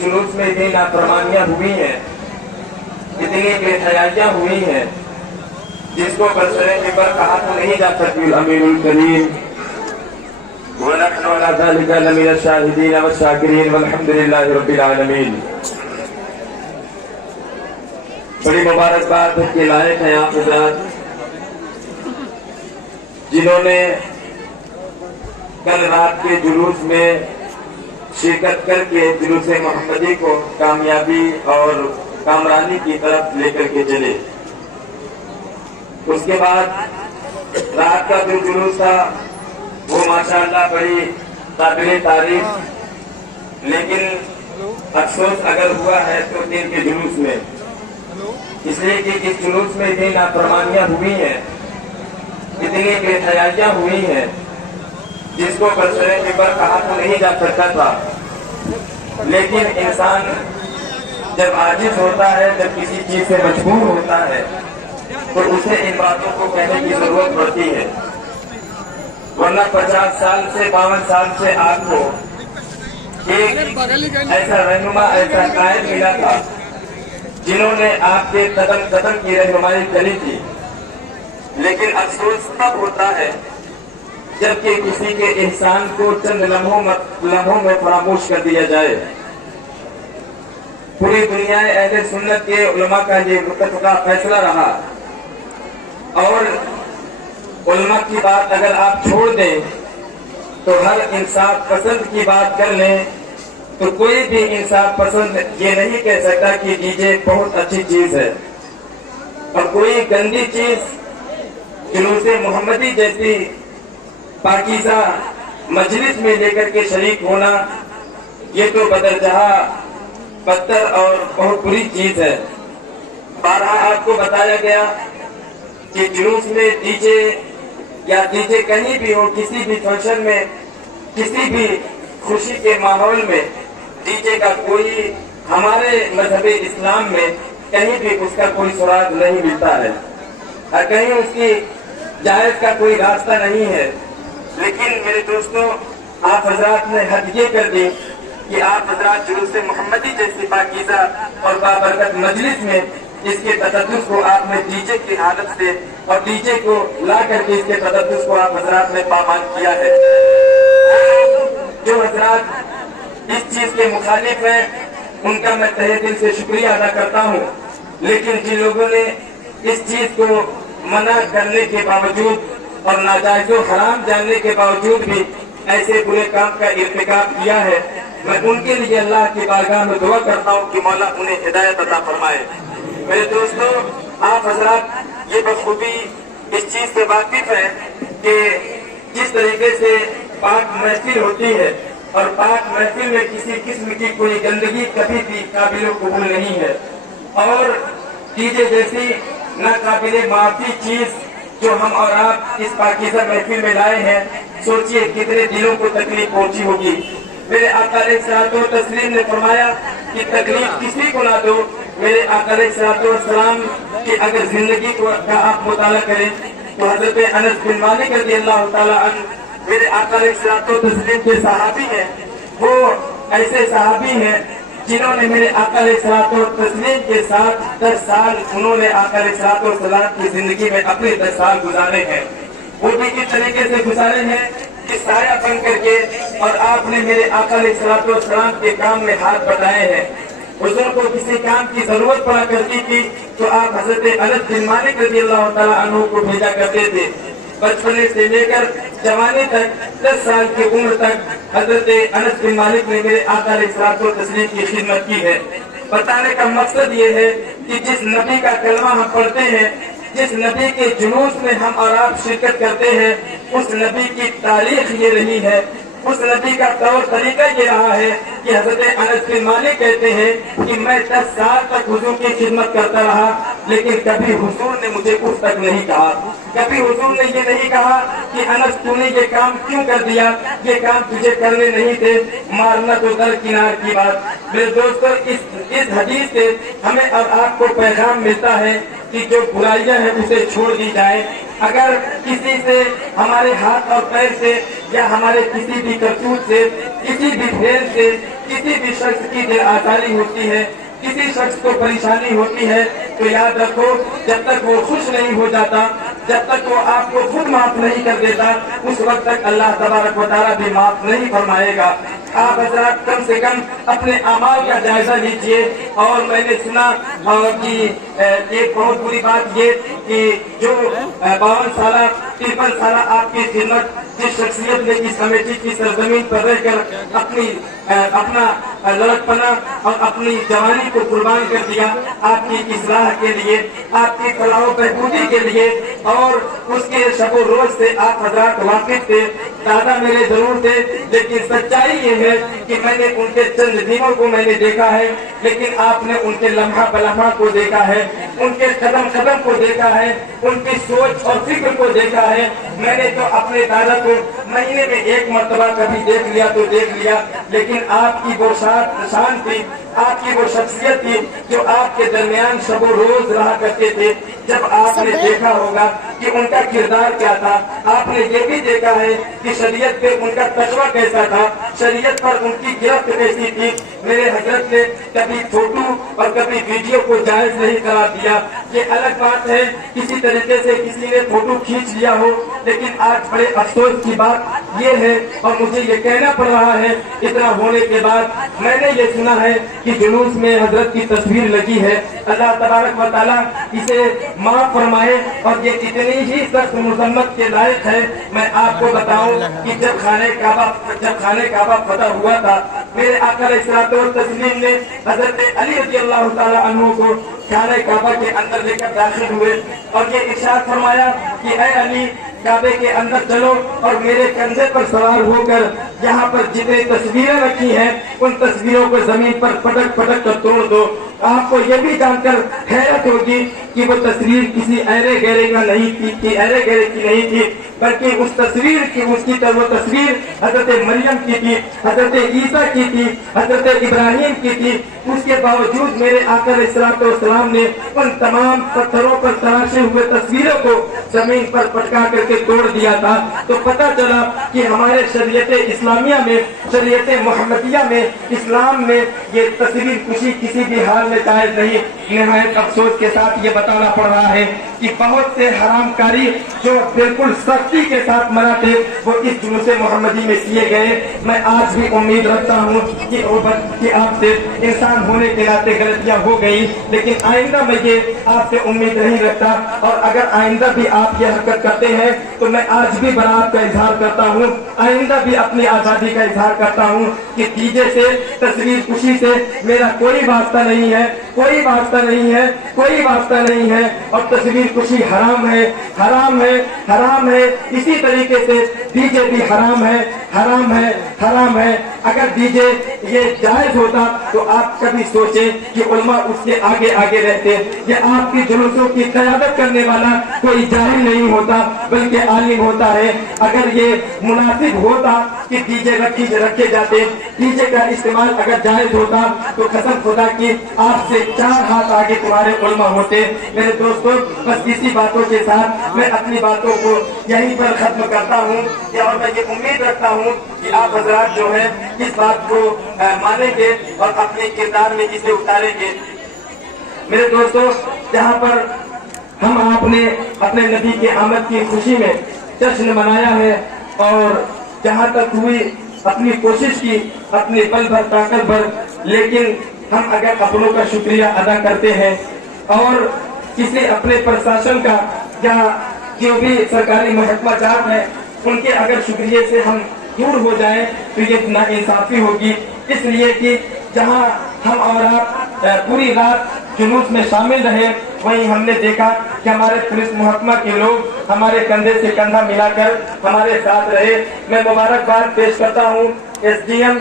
जुलूस में इतनी नाफरमानियां हुई हैं, इतनी बेहयाइयां हुई हैं, जिसको बरसरे मिंबर कहा तो नहीं जा सकती। अमीरुल करीम व नहनु अला ज़ालिका लमिन शाहिदीन व शाकिरीन वल्हम्दुलिल्लाहि रब्बिल आलमीन। बड़ी मुबारकबाद के लायक हैं आप हज़रात, जिन्होंने कल रात के जुलूस में शिरकत करके जुलूस मोहम्मदी को कामयाबी और कामरानी की तरफ लेकर के चले। उसके बाद रात का जो जुलूस था वो माशाअल्लाह बड़ी काबिले तारीफ, लेकिन अफसोस अगर हुआ है तो दिन के जुलूस में, इसलिए कि इस जुलूस में इतनी नाफरमानियां हुई हैं, इतनी बेहयाइयां हुई हैं, जिसको बरसरे मिंबर कहा तो नहीं जा सकता था। लेकिन इंसान जब आजिज होता है, जब किसी चीज से मजबूर होता है, तो उसे इन बातों को कहने की जरूरत पड़ती है। वरना 50 साल से 52 साल से आपको एक ऐसा रहनुमा, ऐसा कायद मिला था, जिन्होंने आपके कदम कदम की रहनुमाई करी थी। लेकिन अफसोस तब होता है जबकि किसी के एहसान को चंद लम्हों में फरामोश कर दिया जाए। पूरी दुनिया अहले सुन्नत के उलमा का ये मुत्तफ़क़ा फैसला रहा, और उलमा की बात अगर आप छोड़ दें तो हर इंसाफ पसंद की बात कर लें, तो कोई भी इंसाफ पसंद ये नहीं कह सकता कि डीजे बहुत अच्छी चीज है। और कोई गंदी चीज जुलूस मोहम्मदी जैसी पाकीज़ा मजलिस में लेकर के शरीक होना, ये तो बदरजहा बदतर और बहुत बुरी चीज है। बारहा आपको बताया गया कि जुलूस में डीजे या डीजे कहीं भी हो, किसी भी फंक्शन में, किसी भी खुशी के माहौल में डीजे का कोई हमारे मजहब इस्लाम में कहीं भी उसका कोई सुराग नहीं मिलता है, और कहीं उसकी जायज का कोई रास्ता नहीं है। लेकिन मेरे दोस्तों, आप हजरात ने हद ये कर दी कि आप हजरात जुलूस मोहम्मदी जैसी पाकीज़ा और बाबरकत मजलिस में इसके तशद्दुस को आपने डीजे की हालत से और डीजे को ला करके इसके तशद्दुस को आप हजरात ने पामाल किया है। जो हजरात इस चीज के मुखालिफ हैं, उनका मैं तहे दिल से शुक्रिया अदा करता हूँ। लेकिन जिन लोगों ने इस चीज को मना करने के बावजूद और नाजायज हराम जानने के बावजूद भी ऐसे बुरे काम का इर्तिकाब किया है, मैं उनके लिए अल्लाह की बारगाह में दुआ करता हूँ कि मौला उन्हें हिदायत अता फरमाए। मेरे दोस्तों, आप हजरात ये बखूबी इस चीज से वाकिफ है कि जिस तरीके से पाक महफिल होती है, और पाक महफिल में किसी किस्म की कोई गंदगी कभी भी काबिल कबूल नहीं है, और डीजे जैसी नाकाबिले माफी चीज जो हम और आप इस पाकीज़ा महफिल में लाए हैं, सोचिए कितने दिलों को तकलीफ पहुंची होगी। मेरे आका अलैहिस्सलातो तस्लीम ने फरमाया कि तकलीफ किसी को ना दो। मेरे आका अलैहिस्सलातो वस्सलाम की अगर जिंदगी को का आप मुताला करें तो हजरत अनस बिन मालिक रज़ियल्लाहु ताला अन्हु मेरे आका अलैहिस्सलातो तस्लीम के सहाबी हैं। वो ऐसे सहाबी हैं जिन्होंने मेरे आका अलैहिस्सलातो तस्लीम के साथ 10 साल उन्होंने आका अलैहिस्सलातो सलाम की जिंदगी में अपने 10 साल गुजारे हैं। वो भी इस तरीके से गुजारे हैं कि साया बन करके, और आपने मेरे आका अलैहिस्सलातो सलाम के काम में हाथ बटाए हैं। हुजूर को किसी काम की जरूरत पड़ा करती थी तो आप हजरत अनस बिन मालिक रज़ियल्लाहु ताला अन्हु को भेजा करते थे। बचपने से लेकर जवानी तक 10 साल की उम्र तक हजरत अनस बिन मालिक ने मेरे आका अलैहिस्सलातो तस्लीम की खिदमत की है। बताने का मकसद ये है कि जिस नबी का कलमा हम पढ़ते हैं, जिस नबी के जुलूस में हम और आप शिरकत करते हैं, उस नबी की तारीख ये रही है, उस नबी का तौर तरीका ये रहा है कि हजरत अनस बिन मालिक कहते हैं कि मैं 10 साल तक हुजूर की खिदमत करता रहा, लेकिन कभी हुजूर ने मुझे उफ तक नहीं कहा। कभी हुजूर ने ये नहीं कहा कि अनस तूने ये काम क्यों कर दिया, ये काम तुझे करने नहीं थे, मारना तो दरकिनार की बात। मेरे दोस्तों, इस हदीस से हमें और आपको पैगाम मिलता है कि जो बुराइयां हैं उसे छोड़ दी जाए। अगर किसी से हमारे हाथ और पैर से या हमारे किसी भी करतूत से किसी भी फेल से किसी भी शख्स की दिल आसानी होती है, किसी शख्स को परेशानी होती है, तो याद रखो जब तक वो खुश नहीं हो जाता, जब तक वो आपको खुद माफ नहीं कर देता, उस वक्त तक अल्लाह तबारक व तआला भी माफ नहीं फरमाएगा। आप हजरात कम से कम अपने अमाल का जायजा लीजिए। और मैंने सुना कि एक बहुत बुरी बात ये कि जो 52 साल 53 साल आपकी खिदमत जिस शख्सियत ने इस कमेटी की सरजमीन पर रहकर अपना लड़कपना और अपनी जवानी को कुर्बान कर दिया, आपकी इस्लाह के लिए, आपकी फलाह बहबूदी के लिए, और उसके शबो रोज से आप हजरात वाकिफ थे। दादा मेरे जरूर थे, लेकिन सच्चाई ये है कि मैंने उनके चंद दिनों को मैंने देखा है, लेकिन आपने उनके लम्हा बलम्हा को देखा है, उनके कदम कदम को देखा है, उनकी सोच और फिक्र को देखा है। मैंने तो अपने दादा को महीने में एक मर्तबा कभी देख लिया तो देख लिया, लेकिन आपकी वो शान थी, आपकी वो शख्सियत थी जो आपके दरमियान शबो रोज रहा करते थे। जब आपने देखा होगा कि उनका किरदार क्या था, आपने ये भी देखा है कि शरीयत पे उनका तकवा कैसा था, शरीयत पर उनकी गिरफ्त कैसी थी। मेरे हजरत ने कभी फोटो और कभी वीडियो को जायज नहीं करार दिया। ये अलग बात है किसी तरीके से किसी ने फोटो खींच लिया हो, लेकिन आज बड़े अफसोस की बात ये है, और मुझे ये कहना पड़ रहा है इतना होने के बाद, मैंने ये सुना है कि जुलूस में हजरत की तस्वीर लगी है। अल्लाह तबारक व तआला इसे माफ फरमाए, और ये इतनी ही सख्त मुजम्मत के लायक है। मैं आपको बताऊं कि जब खाने काबा फतह हुआ था, मेरे आका अलैहिस्सलातु तस्लीम ने हजरत अली रज़ी अल्लाह तआला अन्हु को खाने काबा के अंदर लेकर दाखिल हुए और ये इरशाद फरमाया कि ऐ अली, काबे के अंदर चलो और मेरे कंधे पर सवार होकर यहाँ पर जितनी तस्वीरें रखी हैं उन तस्वीरों को जमीन पर पटक पटक कर तोड़ दो। आपको ये भी जानकर हैरत होगी कि वो तस्वीर किसी ऐरे गहरे का नहीं थी, ऐरे गहरे की नहीं थी, बल्कि उस तस्वीर की वो तस्वीर हजरत मरियम की थी, हजरत ईसा की थी, हजरत इब्राहिम की थी। उसके बावजूद मेरे आका अलैहिस्सलाम ने उन तमाम पत्थरों पर तराशे हुए तस्वीरों को जमीन पर पटका करके तोड़ दिया था। तो पता चला कि हमारे शरीयत इस्लामिया में, शरीयत मोहम्मदिया में, इस्लाम में ये तस्वीर कुशी किसी भी हाल में जायज नहीं। निहायत अफसोस के साथ ये बताना पड़ रहा है कि बहुत से हरामकारी जो बिल्कुल सख्ती के साथ मना थे वो इस जुलूस मोहम्मदी में किए गए। मैं आज भी उम्मीद रखता हूँ कि आपसे इंसान होने के नाते गलतियां हो गई, लेकिन आइंदा मैं ये आपसे उम्मीद नहीं रखता, और अगर आइंदा भी आप ये हरकत करते हैं तो मैं आज भी बरात का इजहार करता हूँ, आइंदा भी अपनी आजादी का इजहार करता हूँ कि डीजे से, तस्वीर कुशी से मेरा कोई वास्ता नहीं है, कोई वास्ता नहीं है, कोई वास्ता नहीं है। और तस्वीर कुशी हराम है, हराम है, हराम है। इसी तरीके से डीजे भी हराम है, हराम है, हराम है। अगर डीजे ये जायज होता तो आप कभी सोचे कि उलमा उसके आगे आगे रहते। ये आपकी जुलूसों की क़यादत करने वाला कोई जाहिल नहीं होता बल्कि आलिम होता है। अगर ये मुनासिब होता कि डीजे रखे जाते, डीजे का इस्तेमाल अगर जायज होता तो कसम खुदा की आपसे 4 हाथ आगे तुम्हारे उलमा होते। मेरे दोस्तों, बस इसी बातों के साथ मैं अपनी बातों को यहीं पर खत्म करता हूँ, और मैं ये उम्मीद रखता हूँ कि आप हजरात जो है इस बात को मानेंगे और अपने किरदार में इसे उतारेंगे। मेरे दोस्तों, जहाँ पर हम आपने अपने नबी के आमद की खुशी में जश्न मनाया है, और जहाँ तक हुई अपनी कोशिश की अपने बल भर ताकत भर, लेकिन हम अगर अपनों का शुक्रिया अदा करते हैं और किसी अपने प्रशासन का या जो भी सरकारी महकमा जात है उनके अगर शुक्रिया से हम दूर हो जाएं तो ये नाइंसाफी होगी। इसलिए कि जहां हम और आप पूरी रात जुलूस में शामिल रहे, वहीं हमने देखा कि हमारे पुलिस महकमा के लोग हमारे कंधे से कंधा मिलाकर हमारे साथ रहे। मैं मुबारकबाद पेश करता हूं SDM